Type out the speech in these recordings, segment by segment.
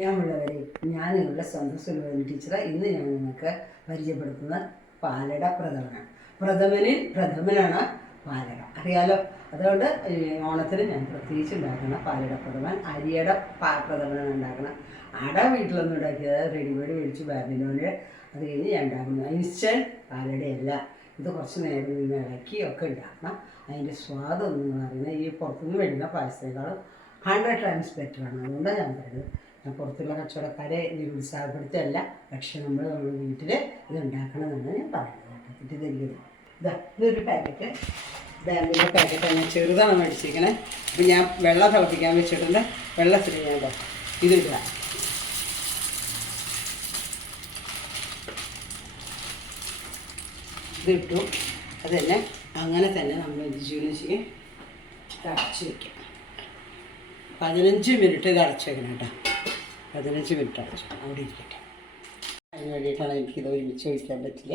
പ്രിയമുള്ളവരെ ഞാൻ നിങ്ങളുടെ സ്വന്തം സുലഭൻ ഇന്ന് ഞാൻ നിങ്ങൾക്ക് പരിചയപ്പെടുത്തുന്ന പാലട പ്രഥമനാണ്. പ്രഥമനിൽ പ്രഥമനാണ് പാലട. അറിയാലോ? അതുകൊണ്ട് ഓണത്തിന് ഞാൻ പ്രത്യേകിച്ച് ഉണ്ടാക്കണം പാലട പ്രഥമൻ അരിയട പാ പ്രഥമനാണ് ഉണ്ടാക്കണം അട വീട്ടിലൊന്നും ഉണ്ടാക്കിയത് റെഡിമെയ്ഡ് മേടിച്ച് ബാബിനോന് അത് കഴിഞ്ഞ് ഞാൻ ഉണ്ടാക്കുന്നത് ഇൻസ്റ്റന്റ് പാലടയല്ല. ഇത് കുറച്ച് നേരം നിന്ന് ഇളക്കി ഒക്കെ ഉണ്ടാക്കണം. അതിന്റെ സ്വാദം എന്ന് പറയുന്നത് ഈ പുറത്തുനിന്ന് വരുന്ന പായസത്തേക്കാളും ഹൺഡ്രഡ് ടൈംസ് ബെറ്ററാണ് അതുകൊണ്ടാണ് ഞാൻ പറയുന്നത്. പുറത്തുള്ള കച്ചവടക്കാരെ നിരുത്സാഹപ്പെടുത്തല്ല പക്ഷെ നമ്മൾ നമ്മുടെ വീട്ടിൽ ഇത് ഉണ്ടാക്കണമെന്നാണ് ഞാൻ പറയുന്നത് കേട്ടോ. തെറ്റിദ്ധരിക്കുന്നത് ഇതാ ഇതൊരു പാക്കറ്റ്. ബാമ്പിന്റെ പാക്കറ്റാണ് ചെറുതാണ് മേടിച്ചിരിക്കണേ. അപ്പം ഞാൻ വെള്ളം തിളപ്പിക്കാൻ വെച്ചിട്ടുണ്ട്. വെള്ളത്തിൽ ഞാൻ ഇതാ ഇതിടുക ഇതിട്ടു. അത് തന്നെ അങ്ങനെ തന്നെ നമ്മൾ എന്ത് ചെയ്യുമെന്ന് ചെയ്യും? അടച്ച് വയ്ക്കാം പതിനഞ്ച് മിനിറ്റ് ഇത് അടച്ചു വെക്കണം കേട്ടോ. പതിനഞ്ച് മിനിറ്റ് അടച്ചു. അവിടെ ഇരിക്കട്ടെ. അതിന് വേണ്ടിയിട്ടാണ് എനിക്കിത് ഒരുമിച്ച് ഒഴിക്കാൻ പറ്റില്ല.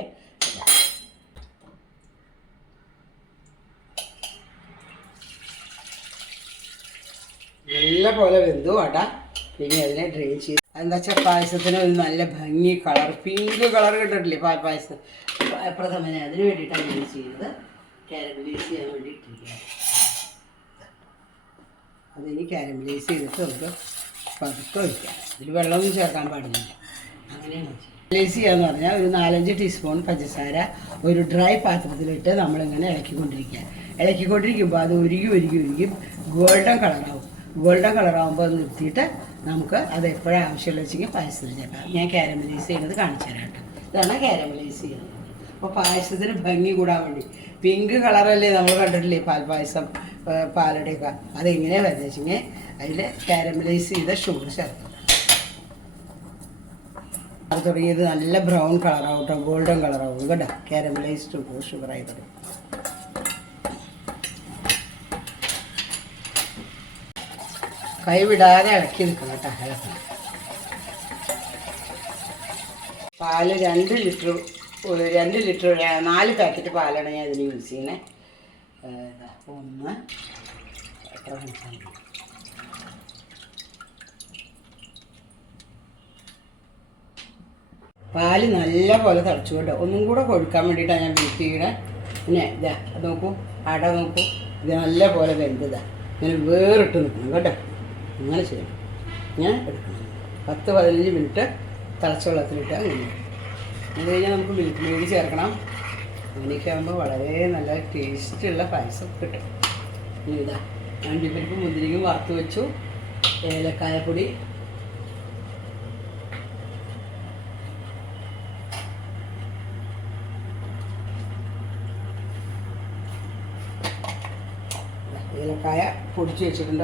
നല്ല പോലെ വെന്തു അട. പിന്നെ അതിനെ ഡ്രെയിൻ ചെയ്ത് എന്താ വെച്ചാൽ പായസത്തിന് ഒരു നല്ല ഭംഗി കളർ പിങ്ക് കളർ കിട്ടിട്ടില്ലേ പാൽ പായസം? പ്രഥമനെ അതിന് വേണ്ടിയിട്ടാണ് യൂസ് ചെയ്യുന്നത്. കാരമലൈസ് ചെയ്യാൻ വേണ്ടിയിട്ടിരിക്കുക അതിന് കാരമലൈസ് ചെയ്തിട്ട് നമുക്ക് പതുക്കെ ഒഴിക്കുക ഇതിൽ വെള്ളമൊന്നും ചേർക്കാൻ പാടില്ല. അങ്ങനെയാണ്. ലേസ് ചെയ്യാന്ന് പറഞ്ഞാൽ ഒരു നാലഞ്ച് ടീസ്പൂൺ പഞ്ചസാര ഒരു ഡ്രൈ പാത്രത്തിലിട്ട് നമ്മളിങ്ങനെ ഇളക്കിക്കൊണ്ടിരിക്കുക. ഇളക്കിക്കൊണ്ടിരിക്കുമ്പോൾ അത് ഉരുകി ഉരുകി ഉരുകി ഗോൾഡൻ കളറാവും ഗോൾഡൻ കളറാകുമ്പോൾ അത് നിർത്തിയിട്ട് നമുക്ക് അത് എപ്പോഴും ആവശ്യമുള്ള വെച്ചെങ്കിൽ പായസത്തിൽ ചേർക്കാം. ഞാൻ കാരമലൈസ് ചെയ്യുന്നത് കാണിച്ചു തരാം കേട്ടോ. ഇതാണ് കാരമലൈസ് ചെയ്യുന്നത്. അപ്പോൾ പായസത്തിന് ഭംഗി കൂടാൻ വേണ്ടി. പിങ്ക് കളറല്ലേ നമ്മൾ കണ്ടിട്ടില്ലേ? പാൽ പായസം. ഏഹ് പാലടയൊക്കെ. അതെങ്ങനെയാണ് വരുന്നത് വെച്ചെങ്കിൽ അതിൽ കാരമലൈസ് ചെയ്ത ഷുഗർ ചേർക്കും അത് തുടങ്ങിയത് നല്ല ബ്രൗൺ കളറാവും കേട്ടോ ഗോൾഡൻ കളറാവും കേട്ടോ കാരമലൈസ്ഡ് ഷുഗർ ആയി തുടങ്ങും കൈവിടാതെ ഇളക്കി നിൽക്കണം കേട്ടോ പാൽ രണ്ട് ലിറ്റർ രണ്ട് ലിറ്റർ നാല് പാക്കറ്റ് പാലാണ് ഞാൻ ഇതിന് യൂസ് ഇതാ ഒന്ന് എത്ര കണക്കാണ് പാൽ നല്ല പോലെ തിളച്ചു ഒന്നും കൂടെ കൊടുക്കാൻ വേണ്ടിയിട്ടാണ് ഞാൻ വെയിറ്റ് ചെയ്യണേ പിന്നെ ഇതാ നോക്കൂ അട നോക്കൂ. ഇത് നല്ല പോലെ വെന്തതാ ഇങ്ങനെ വേറിട്ട് നിൽക്കണം കേട്ടോ. അങ്ങനെ ചെയ്യണം. ഞാൻ എടുക്കണം. പത്ത് പതിനഞ്ച് മിനിറ്റ് തിളച്ച വെള്ളത്തിലിട്ട് അത് കഴിഞ്ഞാൽ നമുക്ക് മിൽക്ക് മേടി ചേർക്കണം. അങ്ങനെയൊക്കെ ആകുമ്പോൾ വളരെ നല്ല ടേസ്റ്റുള്ള പായസം കിട്ടും. ഇനി ഇതാ അണ്ടിപ്പരിപ്പ് മുന്തിരിക്കും വറുത്ത് വെച്ചു. ഏലക്കായപ്പൊടി ഏലക്കായ പൊടിച്ച് വെച്ചിട്ടുണ്ട്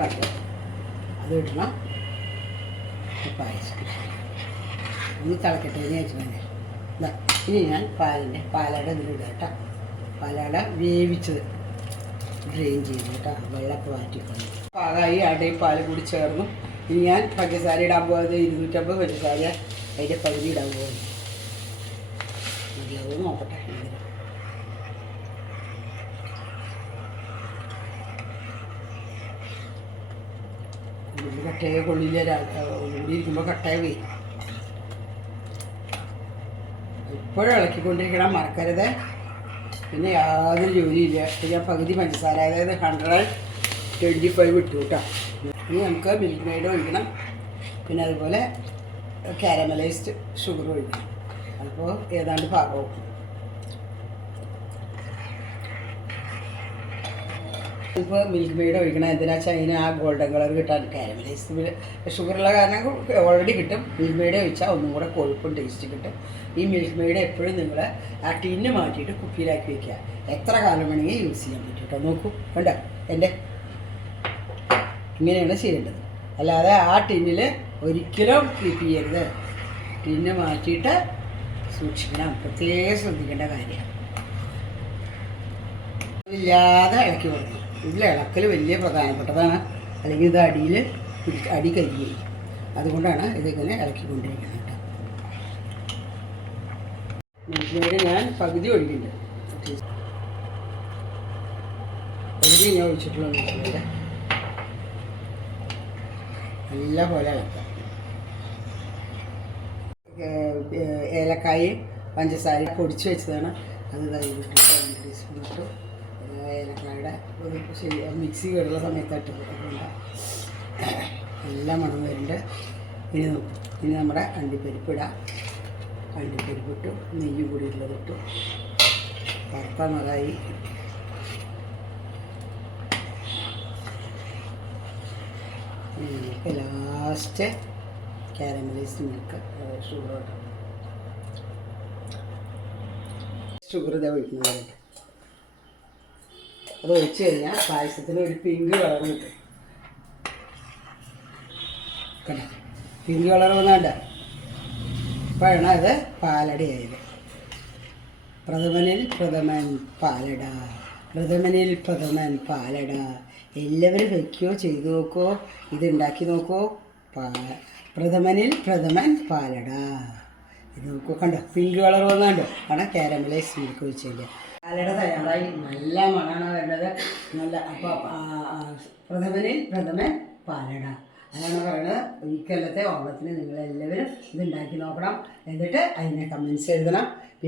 അത് ഇടണം. പായസം. ഇനി തിളക്കട്ടെ ഇനി വെച്ചിട്ടുണ്ടെങ്കിൽ ഇനി ഞാൻ പാലിന്റെ പാലട ഇതിലിടുക കേട്ടോ. പാലട വേവിച്ചത് ഡ്രെയിൻ ചെയ്ത് കേട്ടോ. വെള്ളമൊക്കെ മാറ്റിക്കൊണ്ട് പാലായി അടയും പാൽ കൂടി ചേർന്നു. ഇനി ഞാൻ പഞ്ചസാര ഇടാൻ പോകുന്നത് ഇരുന്നൂറ്റമ്പത് പഞ്ചസാര അതിന്റെ പകുതി ഇടാൻ പോകുന്നു മതിയാവും നോക്കട്ടെ. കട്ടയെ കൊള്ളില്ല. ഇരിക്കുമ്പോൾ കട്ടയ പോയി. എപ്പോഴും ഇളക്കിക്കൊണ്ടിരിക്കണം മറക്കരുത് പിന്നെ യാതൊരു ജോലിയില്ല. ഇപ്പം ഞാൻ പകുതി പഞ്ചസാര അതായത് ഹൺഡ്രഡ് ട്വന്റി ഫൈവ് ഇട്ടു കേട്ടോ ഇനി നമുക്ക് മിൽക്ക് മെയ്ഡ് ഒഴിക്കണം. പിന്നെ അതുപോലെ കാരമലൈസ്ഡ് ഷുഗർ ഒഴിക്കണം. അപ്പോൾ ഏതാണ്ട് പാകവും ഇപ്പോൾ മിൽക്ക് മെയ്ഡ് ഒഴിക്കണം എന്തിനാ അതിന് ആ ഗോൾഡൻ കളർ കിട്ടാൻ? കാരമലൈസ് ഷുഗറുള്ള കാരണം ഓൾറെഡി കിട്ടും. മിൽക്ക് മെയ്ഡ് ഒഴിച്ചാൽ ഒന്നും കൂടെ കൊഴുപ്പും ടേസ്റ്റ് കിട്ടും. ഈ മിൽക്ക് മെയ്ഡ് എപ്പോഴും നിങ്ങൾ ആ ടിന്ന് മാറ്റിയിട്ട് കുപ്പിയിലാക്കി വെക്കുക. എത്ര കാലം വേണമെങ്കിൽ യൂസ് ചെയ്യാൻ പറ്റും കേട്ടോ നോക്കൂ. കണ്ടോ? എന്റെ ഇങ്ങനെയാണ് ചെയ്യേണ്ടത്. അല്ലാതെ ആ ടിന്നിൽ ഒരിക്കലും കീപ്പ് ചെയ്യരുത്. ടിന്ന് മാറ്റിയിട്ട് സൂക്ഷിക്കണം. പ്രത്യേകം ശ്രദ്ധിക്കേണ്ട കാര്യമാണ്. ഇല്ലാതെ ഇളക്കി കൊടുക്കണം ഇതിൽ ഇളക്കൽ വലിയ പ്രധാനപ്പെട്ടതാണ്. അല്ലെങ്കിൽ ഇത് അടിയിൽ അടി കരിയും അതുകൊണ്ടാണ് ഇതിങ്ങനെ ഇളക്കിക്കൊണ്ടിരിക്കുന്നത് മിൽക്ക് ഞാൻ പകുതി ഒഴിക്കുന്നുണ്ട്. പകുതി ഞാൻ ഒഴിച്ചിട്ടുള്ള മിൽക്ക് നല്ല പോലെ ഇളക്കാം. ഏലക്കായും പഞ്ചസാര പൊടിച്ച് വെച്ചതാണ്. അത് ഇട്ടു ഏലക്കായുടെ ശരി മിക്സി കേടുള്ള സമയത്തായിട്ട് അതുകൊണ്ട് നല്ല മണം വരുന്നുണ്ട്. ഇനി നോക്കും. ഇനി നമ്മുടെ അണ്ടിപ്പരിപ്പ് ഇടാം. അണ്ടിപ്പരിപ്പ് ഇട്ടു നെയ്യും കൂടി ഉള്ളതിട്ടു വറുത്ത മതായി last caramelise milk sugar sugar ഇതാ ഒഴിക്കുന്നത് അത് ഒഴിച്ച് കഴിഞ്ഞാൽ പായസത്തിന് ഒരു പിങ്ക് കളർ കിട്ടും. കണ്ടോ? പിങ്ക് കളർ വന്നാണ്ട ഇപ്പോഴാണ് അത് പാലടയായത്. പ്രഥമനിൽ പ്രഥമൻ പാലട പ്രഥമനിൽ പ്രഥമൻ പാലട. എല്ലാവരും വയ്ക്കുകയോ ചെയ്തു നോക്കോ ഇതുണ്ടാക്കി നോക്കോ. പാ പ്രഥമനിൽ പ്രഥമൻ പാലട. ഇത് നോക്കൂ കണ്ടോ? പിങ്ക് കളർ വന്നാണ്ടോ ആണ് കാരമലൈസ് മിൽക്ക് ഒഴിച്ചില്ല പാലട തയ്യാറായി. നല്ല മണമാണ് വരുന്നത് നല്ല അപ്പോൾ പ്രഥമനിൽ പ്രഥമൻ പാലട. അതാണ് പറയുന്നത് ഈ കൊല്ലത്തെ ഓണത്തിന് നിങ്ങളെല്ലാവരും ഇത് ഉണ്ടാക്കി നോക്കണം. എന്നിട്ട് അതിനെ കമൻസ് എഴുതണം.